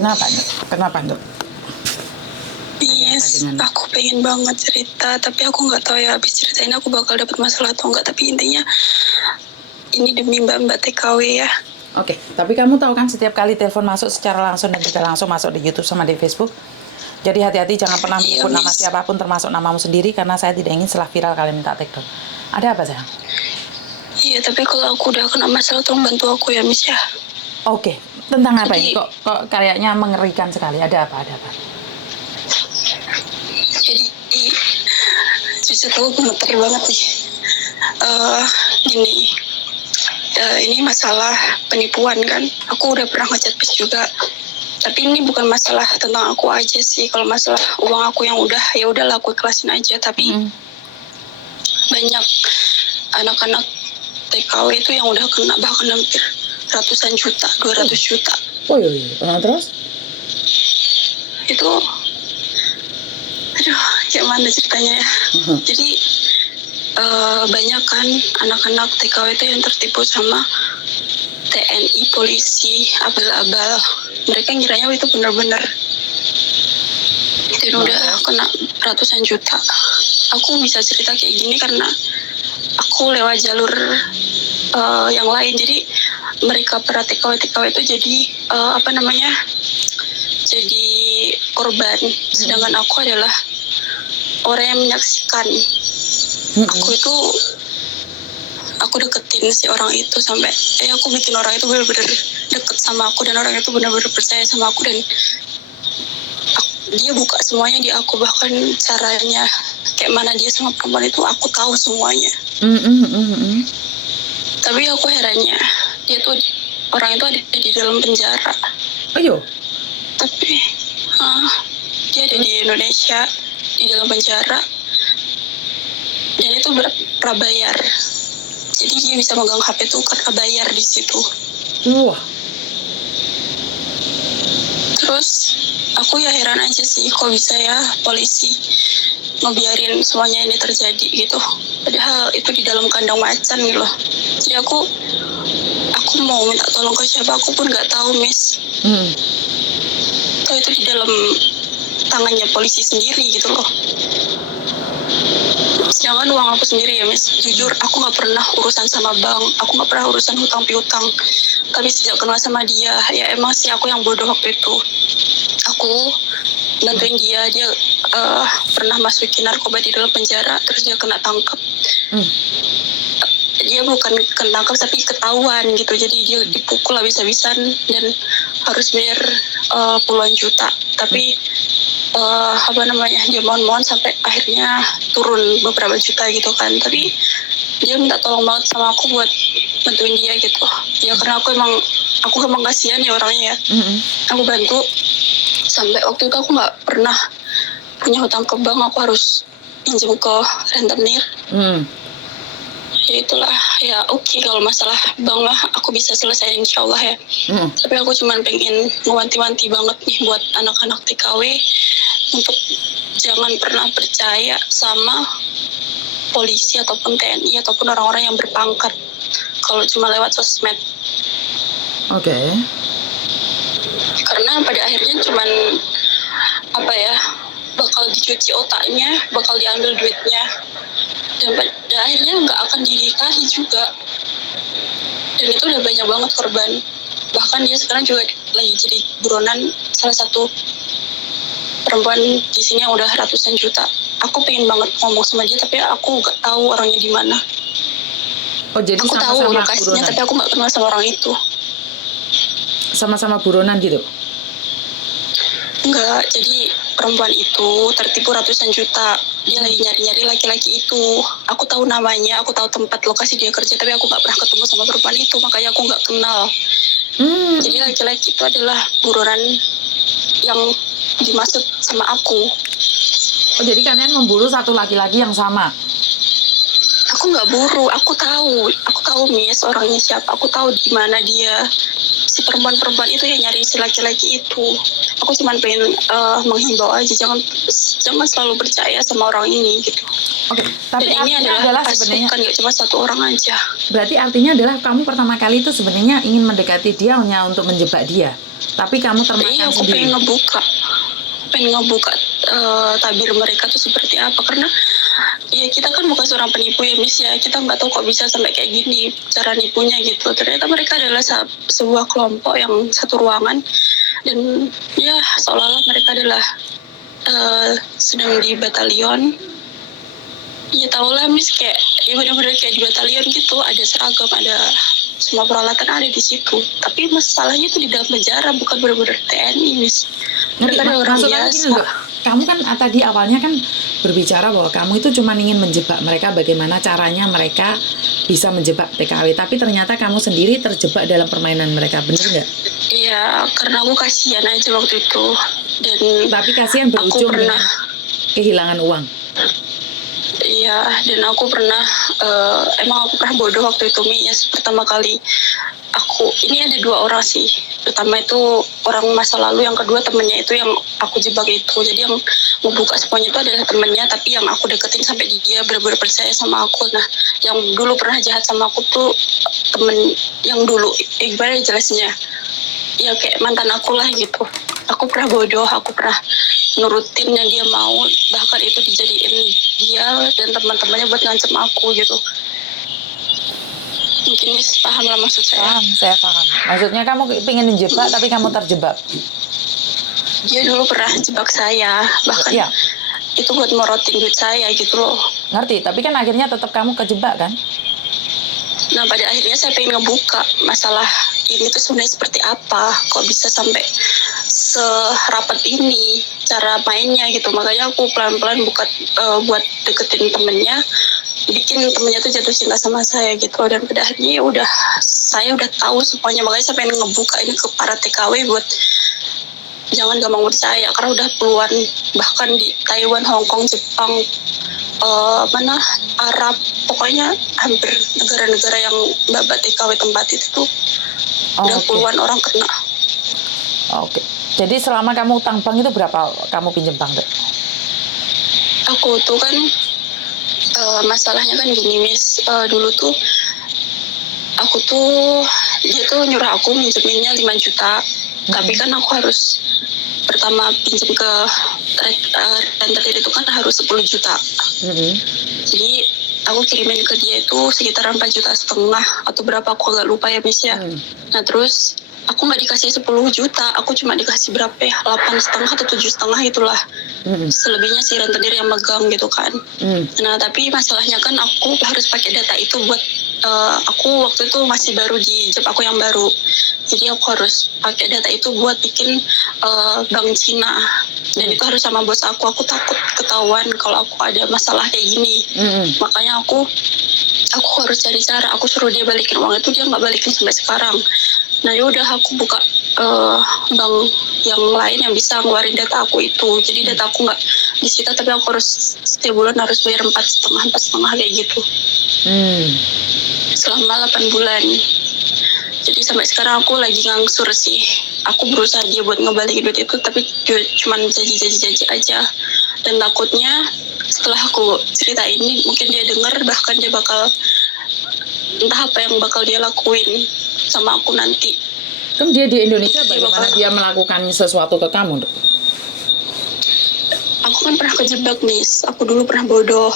Kenapa, Nduk? Kenapa, Nduk? Yes, aku pengen banget cerita, tapi aku nggak tahu ya habis ceritain aku bakal dapet masalah atau enggak. Tapi intinya ini demi mbak-mbak TKW ya. Oke, tapi kamu tahu kan setiap kali telepon masuk secara langsung dan tidak langsung masuk di YouTube sama di Facebook. Jadi hati-hati, jangan pernah menyebut nama siapapun termasuk namamu sendiri, karena saya tidak ingin setelah viral kalian minta take down. Ada apa, sayang? Iya, tapi kalau aku udah kena masalah tolong bantu aku ya, Miss ya. Oke, tentang apa Jadi, ini? Kok kayaknya mengerikan sekali. Ada apa? Jadi jujur aku gemeter banget nih. Gini, ini masalah penipuan kan. Aku udah pernah ngechat Pis juga. Tapi ini bukan masalah tentang aku aja sih. Kalau masalah uang aku yang udah, ya udahlah aku ikhlasin aja. Tapi banyak anak-anak TKW itu yang udah kena bahkan hampir ratusan juta, 200 juta. Oh iya. Terus? Itu, aduh, gimana ceritanya ya? Jadi banyak kan anak-anak TKW itu yang tertipu sama TNI, polisi, abal-abal. Mereka ngiranya itu benar-benar. Dan udah kena ratusan juta. Aku bisa cerita kayak gini karena aku lewat jalur yang lain. Jadi mereka para TKW itu jadi jadi korban. Sedangkan aku adalah orang yang menyaksikan. Aku deketin si orang itu sampai aku bikin orang itu benar-benar deket sama aku, dan orang itu benar-benar percaya sama aku, dan dia buka semuanya di aku, bahkan caranya kayak mana dia sama perempuan itu aku tahu semuanya. Tapi aku herannya orang itu ada di dalam penjara. Ayo. Tapi dia ada di Indonesia di dalam penjara, dan itu prabayar. Jadi dia bisa megang HP itu karena bayar di situ. Wah. Terus aku ya heran aja sih kok bisa ya polisi ngebiarin semuanya ini terjadi gitu. Padahal itu di dalam kandang macan gitu loh. Jadi aku mau minta tolong ke siapa aku pun nggak tahu, Miss. Toh itu di dalam tangannya polisi sendiri gitu loh. Sedangkan uang aku sendiri ya, Miss, jujur aku nggak pernah urusan sama bank, aku nggak pernah urusan hutang piutang. Tapi sejak kenal sama dia, ya emang sih aku yang bodoh waktu itu. Aku bantuin dia pernah masukin narkoba di dalam penjara, terus dia kena tangkap. Dia bukan kena tangkap tapi ketahuan gitu, jadi dia dipukul habis-habisan dan harus bayar puluhan juta. Tapi dia mohon-mohon sampai akhirnya turun beberapa juta gitu kan. Tapi dia minta tolong banget sama aku buat bantuin dia gitu ya, karena aku emang kasihan ya orangnya ya. Aku bantu sampai waktu itu aku nggak pernah punya hutang ke bank, aku harus pinjam ke rentenir. Ya itulah ya. Oke, kalau masalah bank lah aku bisa selesai insyaallah ya. Tapi aku cuma pengen mewanti-wanti banget nih buat anak-anak TKW untuk jangan pernah percaya sama polisi ataupun TNI ataupun orang-orang yang berpangkat kalau cuma lewat sosmed. Oke. Karena pada akhirnya cuman bakal dicuci otaknya, bakal diambil duitnya, dan pada akhirnya nggak akan dinikahi juga. Dan itu udah banyak banget korban. Bahkan dia sekarang juga lagi jadi buronan salah satu perempuan di sini yang udah ratusan juta. Aku pengen banget ngomong sama dia, tapi aku nggak tahu orangnya di mana. Oh, jadi aku tahu sama-sama lokasinya, buronan. tapi aku nggak kenal sama orang itu. Sama-sama buronan gitu? Enggak, jadi perempuan itu tertipu ratusan juta. Dia lagi nyari-nyari laki-laki itu. Aku tahu namanya, aku tahu tempat lokasi dia kerja, tapi aku nggak pernah ketemu sama perempuan itu, makanya aku nggak kenal. Jadi laki-laki itu adalah buronan yang dimaksud sama aku. Oh, jadi kalian memburu satu laki-laki yang sama? Aku nggak buru, aku tahu Miss orangnya siapa, aku tahu di mana dia. Si perempuan itu yang nyari si laki-laki itu. Aku cuma pengen menghimbau aja, jangan selalu percaya sama orang ini gitu. Oke, tapi dan ini adalah pasukan, nggak cuma satu orang aja. Berarti artinya adalah kamu pertama kali itu sebenarnya ingin mendekati dia hanya untuk menjebak dia, Tapi kamu Iya, termakan aku sendiri. pengen ngebuka tabir mereka tuh seperti apa, karena ya kita kan bukan seorang penipu ya Miss ya, kita nggak tahu kok bisa sampai kayak gini cara nipunya gitu. Ternyata mereka adalah sebuah kelompok yang satu ruangan, dan ya seolah-olah mereka adalah sedang di batalion. Ya tau lah Miss, kayak ya benar-benar kayak di batalion gitu, ada seragam, ada semua peralatan ada di situ. Tapi masalahnya itu di dalam penjara, bukan benar-benar TNI Miss. Ngerti, Mereka ada orang maksud aku gini biasa. loh, kamu kan tadi awalnya kan berbicara bahwa kamu itu cuma ingin menjebak mereka, bagaimana caranya mereka bisa menjebak TKW, tapi ternyata kamu sendiri terjebak dalam permainan mereka, bener nggak? Iya, karena aku kasihan aja waktu itu. Dan Tapi kasihan aku berujung pernah, dengan kehilangan uang. iya, dan aku pernah, emang aku pernah bodoh waktu itu Mi. Ya, pertama kali ini ada dua orang sih. Pertama itu orang masa lalu, yang kedua temennya itu yang aku jebak itu. Jadi yang membuka semuanya itu adalah temennya, tapi yang aku deketin sampai dia benar-benar percaya sama aku. Nah, yang dulu pernah jahat sama aku tuh temen yang dulu, gimana jelasnya? Ya kayak mantan aku lah gitu. Aku pernah bodoh, aku pernah nurutin yang dia mau, bahkan itu dijadiin dia dan teman-temannya buat ngancem aku gitu. Mungkin Miss paham lah maksud saya. Paham, saya paham. Maksudnya kamu pengen menjebak, tapi kamu terjebak. Dia dulu pernah jebak saya, bahkan Iya, itu buat morotin duit saya gitu loh. ngerti. Tapi kan akhirnya tetap kamu kejebak kan? Nah pada akhirnya saya pengen ngebuka masalah ini tuh sebenarnya seperti apa, kok bisa sampai serapat ini cara mainnya gitu. Makanya aku pelan-pelan buka, buat deketin temennya, bikin temennya tuh jatuh cinta sama saya gitu. Dan pada akhirnya ya saya udah tahu semuanya. Makanya saya pengen ngebuka ini ke para TKW buat jangan gampang percaya, karena udah puluhan, bahkan di Taiwan, Hong Kong, Jepang, Arab, pokoknya hampir negara-negara yang babat TKW tempat itu tuh udah Oke. puluhan orang kena. Oke. Jadi selama kamu utang bank itu berapa kamu pinjam bank, Dek? Aku tuh kan masalahnya kan gini Miss, dulu tuh aku tuh dia tuh nyuruh aku minjeminnya 5 juta, tapi kan aku harus pertama pinjam ke rentenir itu kan harus 10 juta. Jadi aku kirimin ke dia itu sekitar 4,5 juta atau berapa, aku agak lupa ya Miss ya. Nah terus aku nggak dikasih 10 juta, aku cuma dikasih berapa ya, 8,5 atau 7,5 itulah. Selebihnya si rentenir yang megang gitu kan. Nah tapi masalahnya kan aku harus pakai data itu buat aku waktu itu masih baru di job aku yang baru, jadi aku harus pakai data itu buat bikin bank Cina, dan itu harus sama bos aku takut ketahuan kalau aku ada masalah kayak gini. Makanya aku harus cari cara, aku suruh dia balikin uang itu, dia nggak balikin sampai sekarang. Nah yaudah aku buka bank yang lain yang bisa ngeluarin data aku itu, jadi data aku nggak disita, tapi aku harus setiap bulan harus bayar 4,5 kayak gitu. Selama 8 bulan. Jadi sampai sekarang aku lagi ngangsur sih. Aku berusaha dia buat ngebalikin duit itu, tapi cuma janji aja. Dan takutnya setelah aku cerita ini, mungkin dia denger, bahkan dia bakal entah apa yang bakal dia lakuin sama aku nanti. Kan dia di Indonesia, bagaimana dia melakukan sesuatu ke kamu, Dek? Aku kan pernah kejebak Miss, aku dulu pernah bodoh.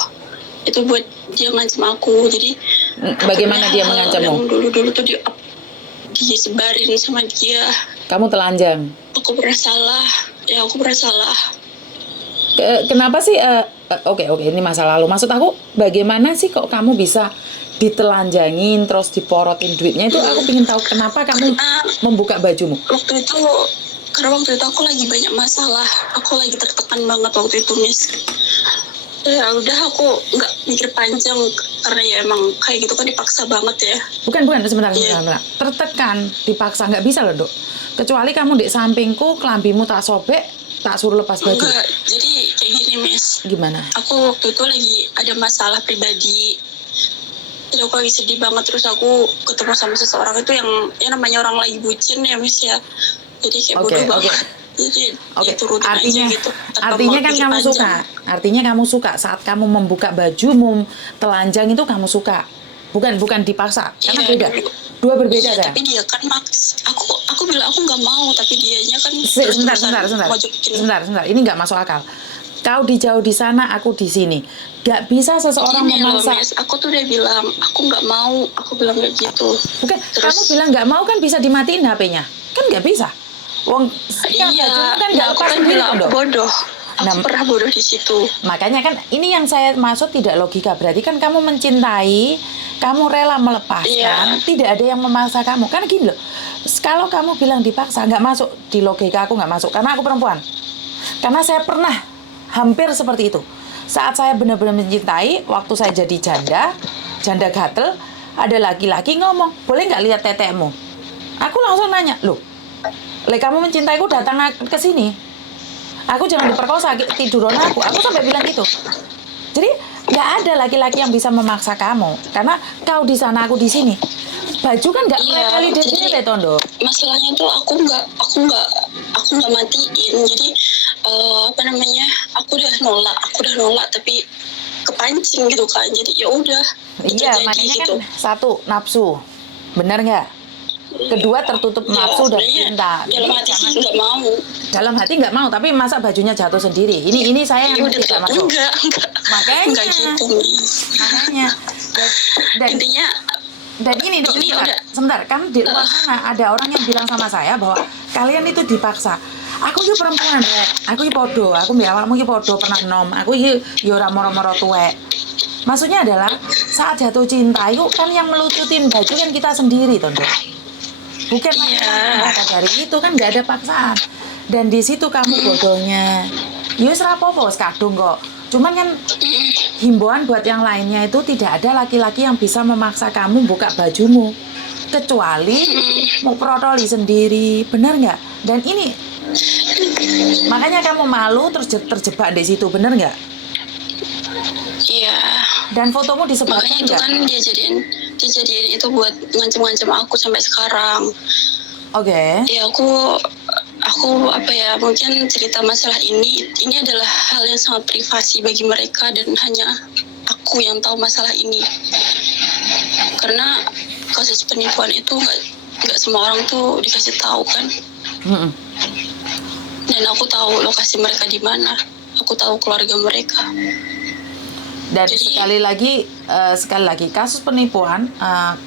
Itu buat dia ngancam aku. Jadi bagaimana dia mengancammu? Dulu tuh disebarin sama dia. Kamu telanjang. Aku pernah salah. Kenapa sih? Oke, ini masa lalu. Maksud aku, bagaimana sih kok kamu bisa ditelanjangin terus diporotin duitnya? Itu aku ingin tahu kenapa kamu membuka bajumu. Karena waktu itu aku lagi banyak masalah. Aku lagi tertekan banget waktu itu Miss. Ya udah, aku nggak mikir panjang, karena ya emang kayak gitu kan dipaksa banget ya. Bukan, sebentar. Tertekan, dipaksa nggak bisa loh, Dok. Kecuali kamu di sampingku, kelambimu tak sobek, tak suruh lepas baju. Enggak, jadi kayak gini Miss. Gimana? Aku waktu itu lagi ada masalah pribadi. Jadi aku lagi sedih banget, terus aku ketemu sama seseorang itu yang namanya orang lagi bucin ya Miss ya. Jadi kayak bodoh banget. Jadi turutin aja gitu. Artinya kan kamu panjang. Suka. Artinya kamu suka saat kamu membuka bajumu telanjang itu kamu suka. Bukan dipaksa. Karena beda. Dua berbeda Iya, saya. tapi dia kan maks. Aku bilang aku nggak mau, tapi dianya kan Sebentar. Sebentar. Ini nggak masuk akal. Kau di jauh di sana, aku di sini. Nggak bisa seseorang Gini loh, memaksa. Miss, aku tuh udah bilang aku nggak mau, aku bilang kayak gitu. Bukan, Terus, kamu bilang nggak mau kan bisa dimatiin HP-nya. Kan nggak bisa. Wong setiap iya, baju kan nggak aku lepas kan sendiri bilang kan, aku Dok? bodoh. Aku Nah, pernah bodoh di situ. makanya kan ini yang saya maksud tidak logika. Berarti kan kamu mencintai, kamu rela melepaskan, Iya. tidak ada yang memaksa kamu. Kan gini loh, kalau kamu bilang dipaksa, nggak masuk di logika, aku nggak masuk. Karena aku perempuan. Karena saya pernah hampir seperti itu. Saat saya benar-benar mencintai, waktu saya jadi janda gatel, ada laki-laki ngomong, boleh nggak lihat tetekmu? Aku langsung nanya, loh, kamu mencintaiku datang ke sini. Aku jangan diperkosa, tiduran aku sampai bilang gitu. Jadi nggak ada laki-laki yang bisa memaksa kamu, karena kau di sana, aku di sini. Baju kan nggak melepeli dede Tondo. Masalahnya tuh aku nggak matiin. Jadi apa namanya? Aku udah nolak, tapi kepancing gitu kan. Jadi ya udah. Iya, makanya gitu. kan satu nafsu, benar nggak? Kedua tertutup nafsu dan cinta. Dalam hati sih nggak mau. Dalam hati nggak mau, tapi masa bajunya jatuh sendiri. Ini saya yang tidak masuk. Enggak. Makanya. Enggak gitu. Makanya. Dan intinya. Dan ini Dok, sebentar, kan di luar sana ada orang yang bilang sama saya bahwa kalian itu dipaksa. Aku itu perempuan, aku itu podo, aku bilang awakmu itu podo pernah nom, aku itu ora moro-moro tuwek. Maksudnya adalah saat jatuh cinta itu kan yang melucutin baju kan kita sendiri, Tondo. Bukan maka dari itu kan nggak ada paksaan. Dan di situ kamu bodohnya. Yus rapopo kadung kok. Cuman kan himbauan buat yang lainnya itu tidak ada laki-laki yang bisa memaksa kamu buka bajumu. Kecuali mau protoli sendiri, benar nggak? Dan ini makanya kamu malu terjebak di situ, benar nggak? Iya. Dan fotomu disebarkan makanya itu kan dia jadiin itu buat ngancem-ngancem aku sampai sekarang. Oke. Ya aku apa ya, mungkin cerita masalah ini adalah hal yang sangat privasi bagi mereka dan hanya aku yang tahu masalah ini. Karena kasus penipuan itu nggak semua orang tuh dikasih tahu kan. Dan aku tahu lokasi mereka di mana. Aku tahu keluarga mereka. Dan sekali lagi kasus penipuan,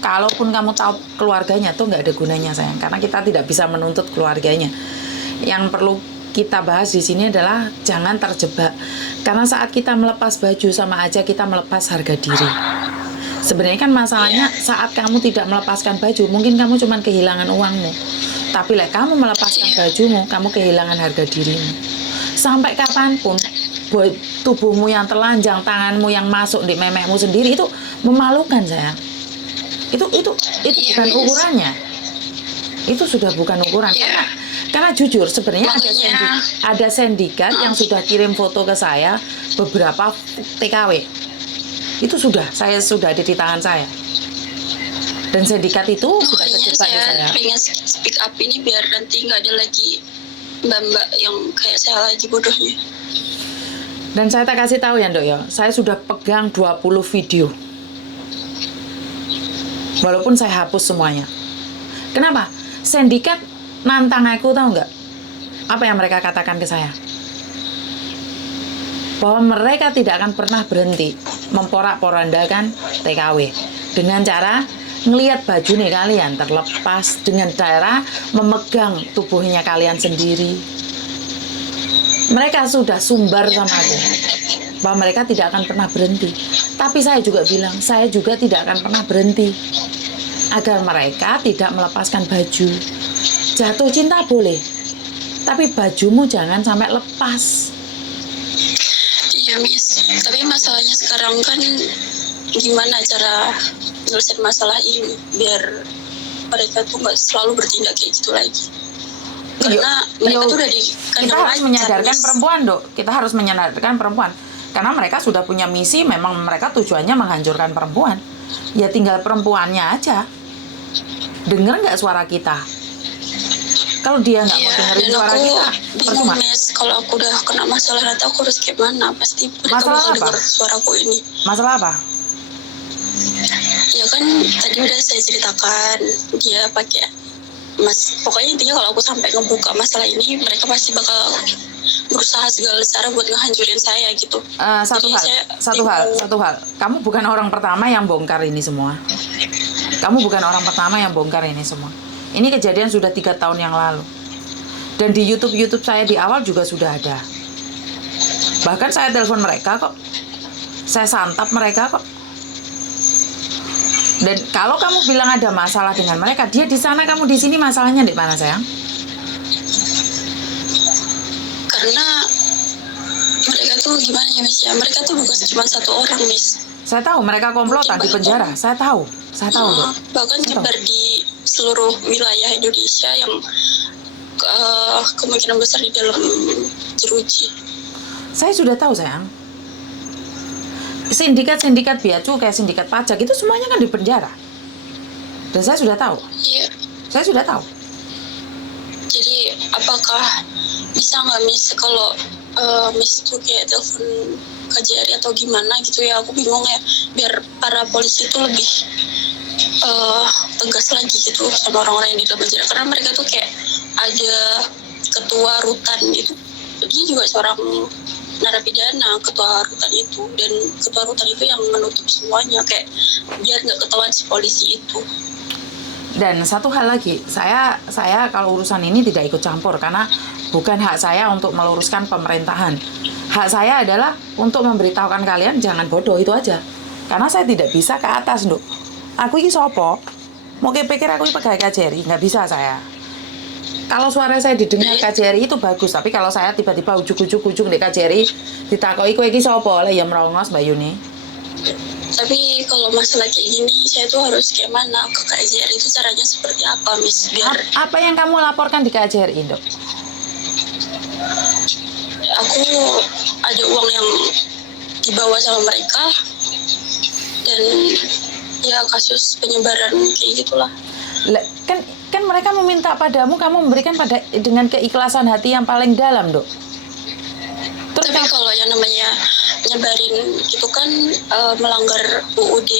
kalaupun kamu tahu keluarganya tuh nggak ada gunanya sayang, karena kita tidak bisa menuntut keluarganya. Yang perlu kita bahas di sini adalah jangan terjebak, karena saat kita melepas baju sama aja kita melepas harga diri. Sebenarnya kan masalahnya saat kamu tidak melepaskan baju, mungkin kamu cuma kehilangan uangmu, tapi kamu melepaskan bajumu, kamu kehilangan harga dirimu. Sampai kapanpun tubuhmu yang telanjang, tanganmu yang masuk di memekmu sendiri itu memalukan sayang. Itu bukan ukurannya. Itu sudah bukan ukuran. Karena jujur sebenarnya ada sindikat yang sudah kirim foto ke saya beberapa TKW. Itu saya sudah ada di tangan saya. Dan sindikat itu sudah terjebak di saya. Pengen speak up ini biar nanti nggak ada lagi mbak-mbak yang kayak saya lagi bodohnya. Dan saya tak kasih tahu ya Dok ya, saya sudah pegang 20 video. Walaupun saya hapus semuanya. Kenapa? Sindikat nantang aku, tahu nggak? Apa yang mereka katakan ke saya? Bahwa mereka tidak akan pernah berhenti memporak-porandakan TKW. Dengan cara ngelihat baju nih kalian terlepas, dengan cara memegang tubuhnya kalian sendiri. Mereka sudah sumbar sama aku bahwa mereka tidak akan pernah berhenti. Tapi saya juga bilang, saya juga tidak akan pernah berhenti agar mereka tidak melepaskan baju. Jatuh cinta boleh, tapi bajumu jangan sampai lepas. Iya Miss, tapi masalahnya sekarang kan gimana cara nyelesain masalah ini biar mereka tuh nggak selalu bertindak kayak gitu lagi. Karena mereka tuh udah kita harus menyadarkan perempuan, Dok. Kita harus menyadarkan perempuan. Karena mereka sudah punya misi, memang mereka tujuannya menghancurkan perempuan. Ya tinggal perempuannya aja. Dengar nggak suara kita? Kalau dia nggak mau dengerin suara kita, percuma. Kalau aku udah kena masalah nanti aku harus gimana? Pasti mereka bakal denger suaraku ini. Masalah apa? Ya kan tadi udah saya ceritakan dia pakai pokoknya intinya kalau aku sampai ngebuka masalah ini mereka pasti bakal berusaha segala cara buat ngehancurin saya gitu. Satu Jadi hal, saya satu hal. Kamu bukan orang pertama yang bongkar ini semua. Kamu bukan orang pertama yang bongkar ini semua. Ini kejadian sudah 3 tahun yang lalu. Dan di YouTube saya di awal juga sudah ada. Bahkan saya telepon mereka kok. Saya santap mereka kok. Dan kalau kamu bilang ada masalah dengan mereka, dia di sana, kamu di sini, masalahnya di mana, sayang? karena mereka tuh gimana ya Miss ya, mereka tuh bukan cuma satu orang Miss. Saya tahu mereka komplotan di penjara. Saya tahu, Dok. Bahkan Saya tahu. nyebar di seluruh wilayah Indonesia yang kemungkinan besar di dalam jeruji. Saya sudah tahu, sayang. Sindikat bea cukai, sindikat pajak itu semuanya kan di penjara. Dan saya sudah tahu. Iya. Saya sudah tahu. Jadi apakah bisa nggak Miss kalau Miss tuh kayak telepon KJRI atau gimana gitu ya, aku bingung ya, biar para polisi itu lebih tegas lagi gitu sama orang-orang yang di dalam penjara, karena mereka tuh kayak ada ketua rutan gitu, dia juga seorang narapidana, ketua rutan itu, dan ketua rutan itu yang menutup semuanya kayak biar nggak ketahuan si polisi itu. Dan satu hal lagi, saya kalau urusan ini tidak ikut campur karena bukan hak saya untuk meluruskan pemerintahan. Hak saya adalah untuk memberitahukan kalian jangan bodoh, itu aja. Karena saya tidak bisa ke atas, Nduk. Aku ini sopo? Mau pikir aku ini pegawai KJRI? Nggak bisa saya. Kalau suara saya didengar KJRI itu bagus, tapi kalau saya tiba-tiba ujuk-ujuk di KJRI ditakoi kowe iki sapa? Lah ya merongos Mbak Yuni. Tapi kalau masalah kayak gini, saya tuh harus kayak mana ke KJRI itu, caranya seperti apa, Miss? Biar Apa yang kamu laporkan di KJRI, Dok? aku ada uang yang dibawa sama mereka, dan ya kasus penyebaran kayak gitulah. Kan mereka meminta padamu, kamu memberikan dengan keikhlasan hati yang paling dalam, Dok. Terus Tapi kalau yang namanya nyebarin itu kan melanggar UUD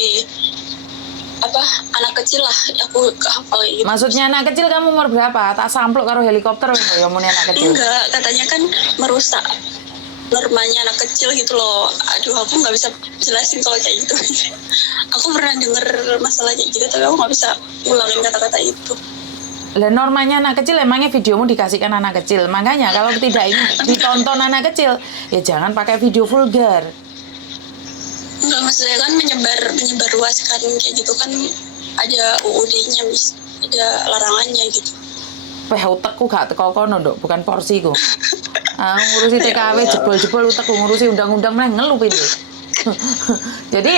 anak kecil lah, aku gak hafal gitu. Maksudnya anak kecil, kamu umur berapa? Tak sampluk karo helikopter ya muni anak kecil. Enggak, katanya kan merusak normanya anak kecil gitu loh. Aduh, aku nggak bisa jelasin kalau kayak gitu. Aku pernah denger masalah kayak gitu, tapi aku nggak bisa ulangin kata-kata itu. Lah normanya anak kecil, emangnya videomu dikasihkan anak kecil? Makanya kalau tidak ingin ditonton anak kecil, ya jangan pakai video vulgar. Enggak, maksudnya kan menyebar luaskan kayak gitu kan ada UUD-nya, Miss. Ada larangannya gitu. Utekku gak teko kono, Dok, bukan porsiku. Ngurusi TKW jebol-jebol utekku, ngurusi undang-undang meneh ngelu pindho. Jadi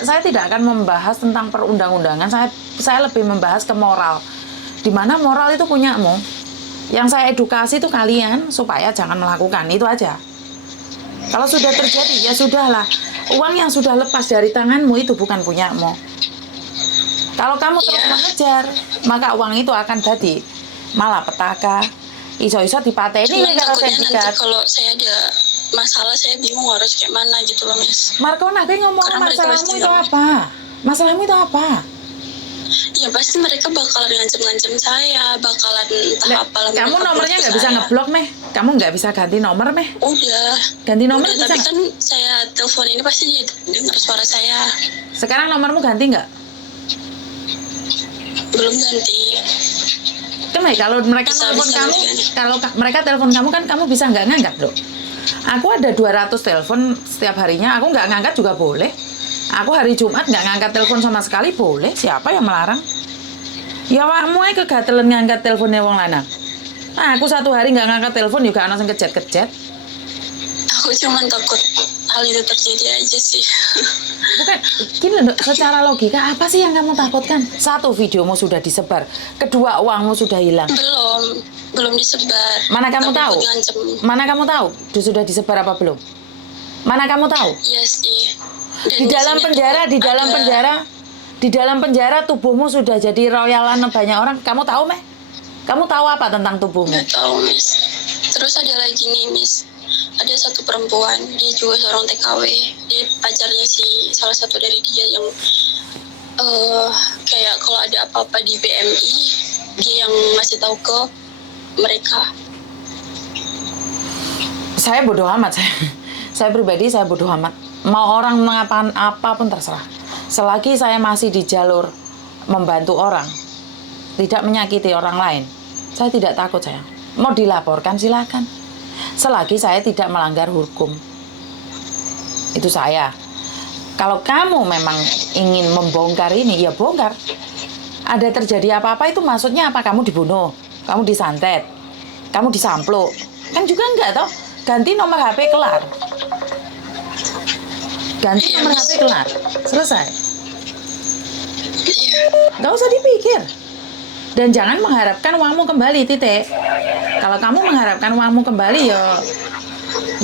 saya tidak akan membahas tentang perundang-undangan, saya lebih membahas ke moral. Di mana moral itu punyamu. Yang saya edukasi itu kalian supaya jangan melakukan, itu aja. Kalau sudah terjadi, ya sudahlah. Uang yang sudah lepas dari tanganmu itu bukan punyamu. Kalau kamu terus mengejar, maka uang itu akan jadi malapetaka. Iso-iso dipateni kalau sindikat. Kalau saya ada masalah, saya bingung harus kayak mana gitu loh, Miss. Markona, gue ngomong masalahmu itu apa? Masalahmu itu apa? Ya pasti mereka bakalan ngancem-ngancem saya, bakalan entah apalah. Kamu nomornya nggak bisa ngeblok, Meh? Kamu nggak bisa ganti nomor, Meh? Udah. Ganti nomor udah, bisa. Tapi kan saya telepon ini pasti dia dengar suara saya. Sekarang nomormu ganti nggak? Belum ganti. Kalau mereka telepon kamu, kalau mereka telepon kamu kan kamu bisa nggak ngangkat, Dok. Aku ada 200 telepon setiap harinya, aku nggak ngangkat juga boleh. Aku hari Jumat nggak ngangkat telepon sama sekali, boleh. Siapa yang melarang? Ya wakmu aja kegatelan ngangkat teleponnya wong lanang. Aku satu hari nggak ngangkat telepon juga ana sing kejet-kejet. Aku cuma takut hal itu terjadi aja sih. Bukan, gini Dok, secara logika apa sih yang kamu takutkan? Satu, videomu sudah disebar. Kedua, uangmu sudah hilang. Belum disebar. Mana kamu tahu? Mana kamu tahu? Sudah disebar apa belum? Mana kamu tahu? Iya sih. Di dalam penjara tubuhmu sudah jadi royalan banyak orang. Kamu tahu, Meh? Kamu tahu apa tentang tubuhmu? Nggak tahu, Miss. Terus ada lagi nih, Miss. Ada satu perempuan, dia juga seorang TKW. Dia pacarnya salah satu dari dia yang kayak kalau ada apa-apa di BMI dia yang ngasih tahu ke mereka. Saya bodoh amat, saya pribadi saya bodoh amat. Mau orang mengapain apapun terserah. Selagi saya masih di jalur membantu orang, tidak menyakiti orang lain, saya tidak takut sayang. Mau dilaporkan silakan. Selagi saya tidak melanggar hukum. Itu saya. Kalau kamu memang ingin membongkar ini, ya bongkar. Ada terjadi apa-apa itu maksudnya apa? Kamu dibunuh, kamu disantet, kamu disampluk. Kan juga enggak toh? Ganti nomor HP kelar. Ganti nomor HP kelar. Selesai. Iya. Nggak usah dipikir. Dan jangan mengharapkan uangmu kembali, titik. Kalau kamu mengharapkan uangmu kembali,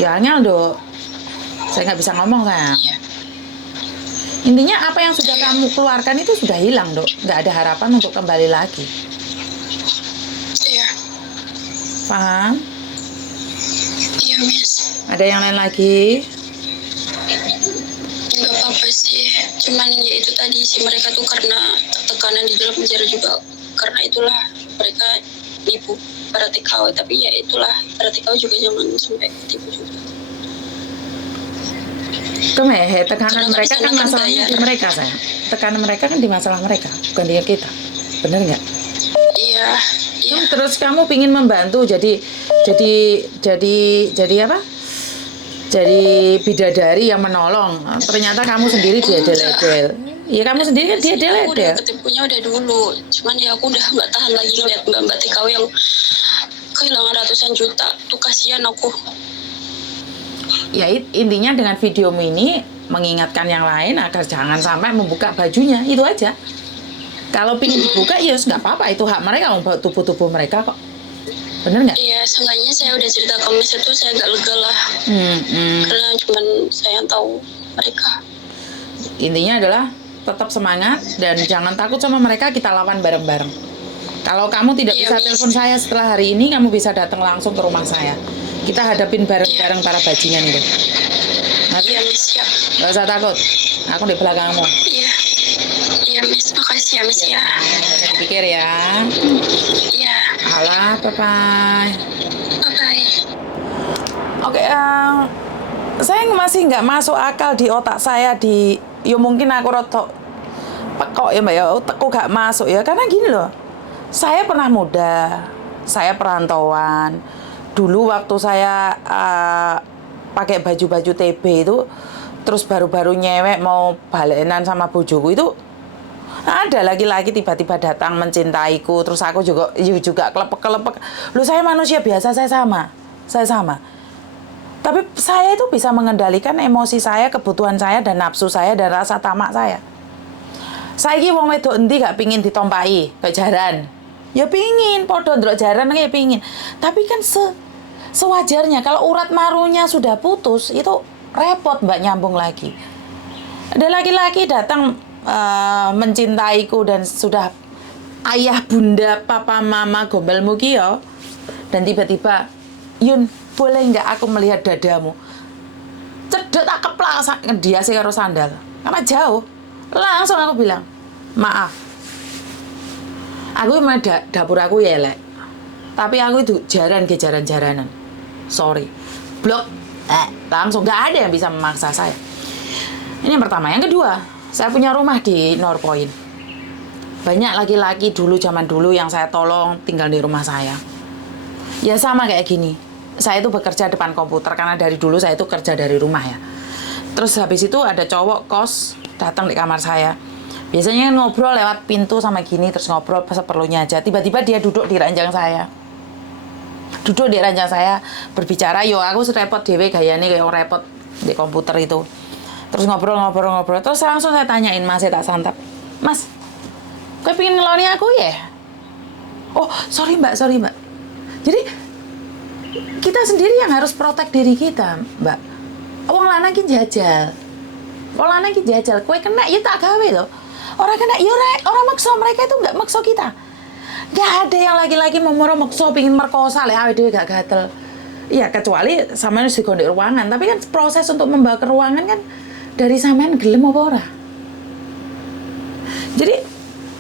ya angel dok. Saya nggak bisa ngomong kan. Iya. Intinya apa yang sudah kamu keluarkan itu sudah hilang dok. Nggak ada harapan untuk kembali lagi. Iya. Paham? Iya, Miss. Ada yang lain lagi? Nggak apa-apa sih. Cuman ya itu tadi sih, mereka tuh karena tekanan di dalam penjara juga. Karena itulah mereka nipu para TKW. Tapi ya itulah, para TKW juga jangan sampai tipu juga. Tekanan mereka kan masalahnya di mereka sayang. Tekanan mereka kan di masalah mereka, bukan di kita. Bener nggak? Iya. Iya. Terus kamu pingin membantu jadi apa? Jadi bidadari yang menolong. Ternyata kamu sendiri diedel-edel. Iya kamu sendiri kan Aku udah diedel-edel. ketipunya udah dulu. Cuman ya aku udah nggak tahan lagi ngeliat mbak-mbak TKW yang kehilangan ratusan juta. Tuh kasihan aku. Ya intinya dengan videomu ini mengingatkan yang lain agar jangan sampai membuka bajunya, itu aja. Kalau pingin dibuka ya nggak apa-apa, itu hak mereka, membawa tubuh-tubuh mereka kok. Bener nggak? Iya, seenggaknya saya udah cerita ke Miss itu saya agak lega lah. Karena cuman saya yang tahu mereka. Intinya adalah tetap semangat dan jangan takut sama mereka, kita lawan bareng-bareng. Kalau kamu tidak Iya, bisa Miss. telepon saya setelah hari ini, kamu bisa datang langsung ke rumah saya. Kita hadapin bareng-bareng para bajingan itu. Nanti Iya, Miss, siap. nggak usah takut, aku di belakangmu. Iya. Iya, Miss. Makasih ya, Miss ya. Nggak usah dipikir ya. Iya. Alah, bye-bye. Bye-bye. Oke, saya masih nggak masuk akal di otak saya ya mungkin aku rotok pekok ya mbak ya, otakku gak masuk ya, karena gini loh, saya pernah muda, saya perantauan, dulu waktu saya pakai baju-baju TB itu, terus baru-baru nyewek mau balenan sama bojoku itu, ada laki-laki tiba-tiba datang mencintaiku, terus aku juga kelepek-kelepek. Loh saya manusia biasa, saya sama. Tapi saya itu bisa mengendalikan emosi saya, kebutuhan saya, dan nafsu saya, dan rasa tamak saya. Saiki wong wedok endi gak pingin ditompai kayak jaran. Ya pingin, podo ndelok jaran ya pingin. Tapi kan sewajarnya, kalau urat marunya sudah putus, itu repot mbak nyambung lagi. Ada laki-laki datang mencintaiku dan sudah ayah, bunda, papa, mama gombelmu kiyo, dan tiba-tiba, Yun, boleh nggak aku melihat dadamu? Cedek tak keplak dia sih karo sandal. Karena jauh. Langsung aku bilang, maaf. Aku emang dapur aku ya elek. Tapi aku itu jaran-jaranan. Sorry. Blok. Langsung nggak ada yang bisa memaksa saya. Ini yang pertama. Yang kedua, saya punya rumah di Norpoint. Banyak laki-laki zaman dulu yang saya tolong tinggal di rumah saya. Ya sama kayak gini. Saya itu bekerja depan komputer karena dari dulu saya itu kerja dari rumah ya. Terus habis itu ada cowok kos datang di kamar saya. Biasanya ngobrol lewat pintu sama gini, terus ngobrol seperlunya aja. Tiba-tiba dia duduk di ranjang saya. Berbicara, yo aku repot dewe gayane kayak repot di komputer itu. Terus ngobrol. Terus langsung saya tanyain, Mas, saya tak santap. Mas, kowe pengen ngeloni aku ya? Oh, sorry mbak. Jadi kita sendiri yang harus protek diri kita, mbak. Wong lanang ki jajal. Kowe kena ya tak gawe loh. Orang kena ya orang maksa, mereka itu enggak maksa kita. Enggak ada yang laki-laki memoro maksa pengin merkosa lek awake dhewe gak gatel. Iya, kecuali sampean wis digondek ruangan, tapi kan proses untuk membawa ke ruangan kan dari sampean gelem apa ora. Jadi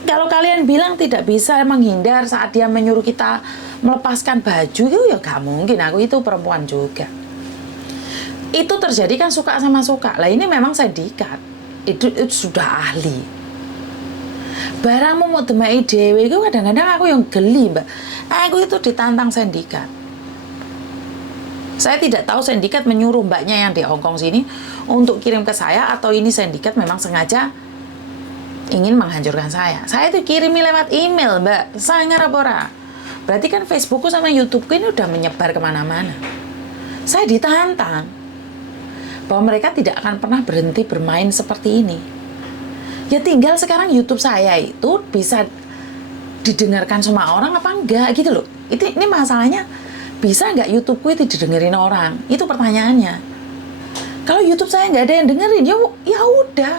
kalau kalian bilang tidak bisa menghindar saat dia menyuruh kita melepaskan baju, itu ya gak mungkin. Aku itu perempuan juga. Itu terjadi kan suka sama suka. Lah ini memang sindikat. Itu sudah ahli. Barangmu mau demai dewe itu kadang-kadang aku yang geli, Mbak. Aku itu ditantang sindikat. Saya tidak tahu sindikat menyuruh mbaknya yang di Hongkong sini untuk kirim ke saya, atau ini sindikat memang sengaja ingin menghancurkan saya. Saya itu kirimi lewat email, Mbak. Saya ngarep ora. Berarti kan Facebookku sama YouTubeku ini udah menyebar kemana-mana. Saya ditantang bahwa mereka tidak akan pernah berhenti bermain seperti ini. Ya tinggal sekarang YouTube saya itu bisa didengarkan sama orang apa enggak gitu loh. Ini masalahnya, bisa nggak YouTubeku itu didengerin orang? Itu pertanyaannya. Kalau YouTube saya nggak ada yang dengerin, ya udah.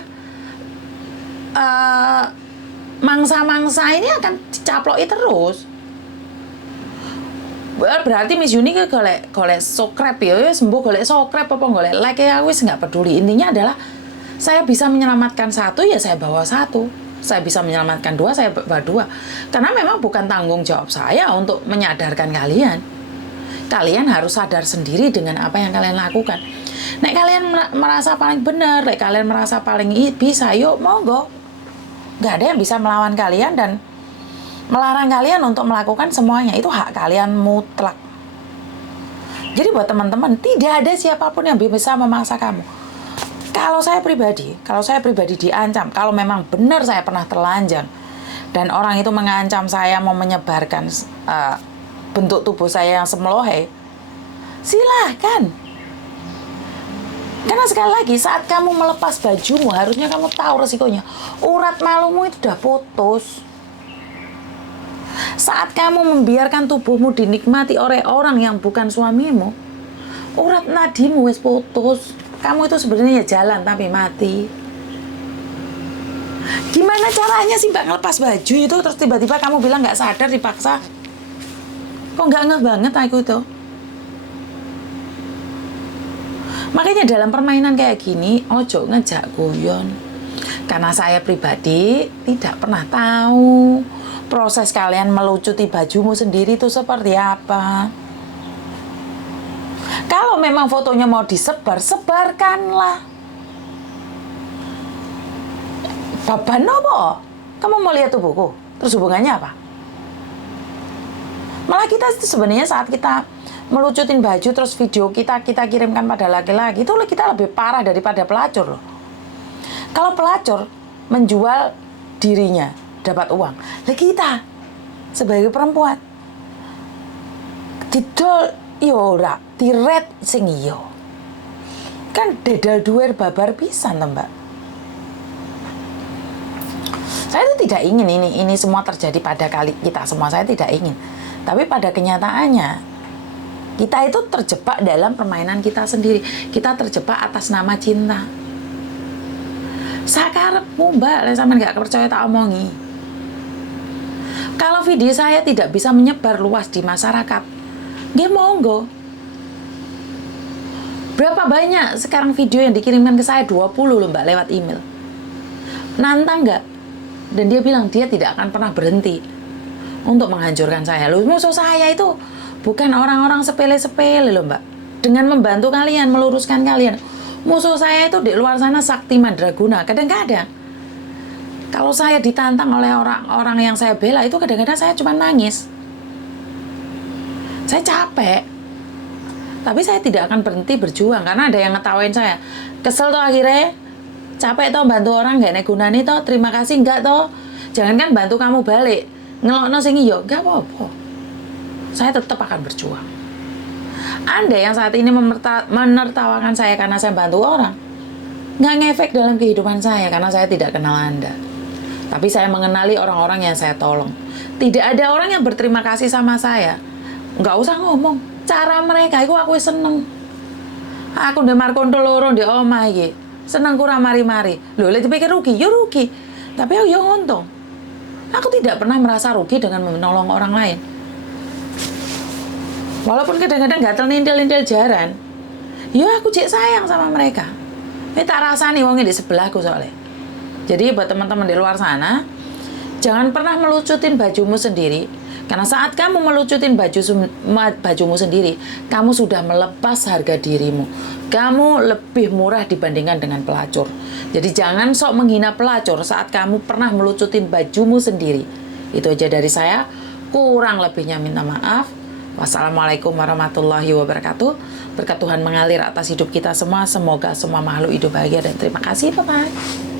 Mangsa-mangsa ini akan dicaploki terus. Berarti Miss Yuni ke golek subscribe ya sembuh, golek subscribe apa golek like ya wis nggak peduli. Intinya adalah saya bisa menyelamatkan satu, ya saya bawa satu. Saya bisa menyelamatkan dua, saya bawa dua. Karena memang bukan tanggung jawab saya untuk menyadarkan kalian. Kalian harus sadar sendiri dengan apa yang kalian lakukan. Nek kalian merasa paling benar, nek kalian merasa paling bisa, yuk monggo. Nggak ada yang bisa melawan kalian dan melarang kalian untuk melakukan semuanya. Itu hak kalian mutlak. Jadi buat teman-teman, tidak ada siapapun yang bisa memaksa kamu. Kalau saya pribadi diancam, kalau memang benar saya pernah telanjang dan orang itu mengancam saya mau menyebarkan bentuk tubuh saya yang semelohe, silahkan. Karena sekali lagi, saat kamu melepas bajumu, harusnya kamu tahu resikonya. Urat malumu itu udah putus. Saat kamu membiarkan tubuhmu dinikmati oleh orang yang bukan suamimu, urat nadimu wis putus. Kamu itu sebenarnya jalan tapi mati. Gimana caranya sih Mbak ngelepas baju itu terus tiba-tiba kamu bilang nggak sadar, dipaksa? Kok nggak ngeh banget aku itu? Makanya dalam permainan kayak gini, ojo ngejak guyon. Karena saya pribadi tidak pernah tahu proses kalian melucuti bajumu sendiri itu seperti apa. Kalau memang fotonya mau disebar, sebarkanlah. Baban apa? Kamu mau lihat tubuhku? Terus hubungannya apa? Malah kita itu sebenarnya saat kita melucutin baju terus video kita kirimkan pada laki-laki, itu kita lebih parah daripada pelacur loh. Kalau pelacur menjual dirinya dapat uang, lah kita sebagai perempuan didol yo ora diret sing iyo. Kan dedal duwer babar pisan to, Mbak. Saya itu tidak ingin ini semua terjadi pada kita semua, saya tidak ingin. Tapi pada kenyataannya kita itu terjebak dalam permainan kita sendiri. Kita terjebak atas nama cinta. Sakarepmu, Mbak, sampean gak percaya tak omongi. Kalau video saya tidak bisa menyebar luas di masyarakat, nggih monggo. Berapa banyak sekarang video yang dikirimkan ke saya? 20 loh Mbak, lewat email. Nantang nggak? Dan dia bilang dia tidak akan pernah berhenti untuk menghancurkan saya. Loh, musuh saya itu bukan orang-orang sepele-sepele loh Mbak. Dengan membantu kalian, meluruskan kalian. Musuh saya itu di luar sana sakti mandraguna. Kadang-kadang kalau saya ditantang oleh orang-orang yang saya bela, itu kadang-kadang saya cuma nangis. Saya capek. Tapi saya tidak akan berhenti berjuang karena ada yang ngetawain saya. Kesel toh akhirnya, capek toh bantu orang gak negunani toh, terima kasih enggak toh. Jangankan bantu kamu balik, ngelokno sing iyo, enggak apa-apa. Saya tetap akan berjuang. Anda yang saat ini menertawakan saya karena saya bantu orang, nggak ngefek dalam kehidupan saya karena saya tidak kenal Anda. Tapi saya mengenali orang-orang yang saya tolong. Tidak ada orang yang berterima kasih sama saya. Nggak usah ngomong. Cara mereka itu aku seneng. Aku ndek markondo loro ndek omah iki. Seneng kurang mari-mari. Lho, lek dipikir rugi, yo rugi. Tapi aku yo untung. Aku tidak pernah merasa rugi dengan menolong orang lain. Walaupun kadang-kadang gatel nintil-nintil jaran, yo aku cek sayang sama mereka. Tak rasani wong di sebelahku soalnya. Jadi buat teman-teman di luar sana, jangan pernah melucutin bajumu sendiri. Karena saat kamu melucutin bajumu sendiri, kamu sudah melepas harga dirimu. Kamu lebih murah dibandingkan dengan pelacur. Jadi jangan sok menghina pelacur saat kamu pernah melucutin bajumu sendiri. Itu aja dari saya. Kurang lebihnya minta maaf. Wassalamualaikum warahmatullahi wabarakatuh. Berkat Tuhan mengalir atas hidup kita semua. Semoga semua makhluk hidup bahagia dan terima kasih. Bye-bye.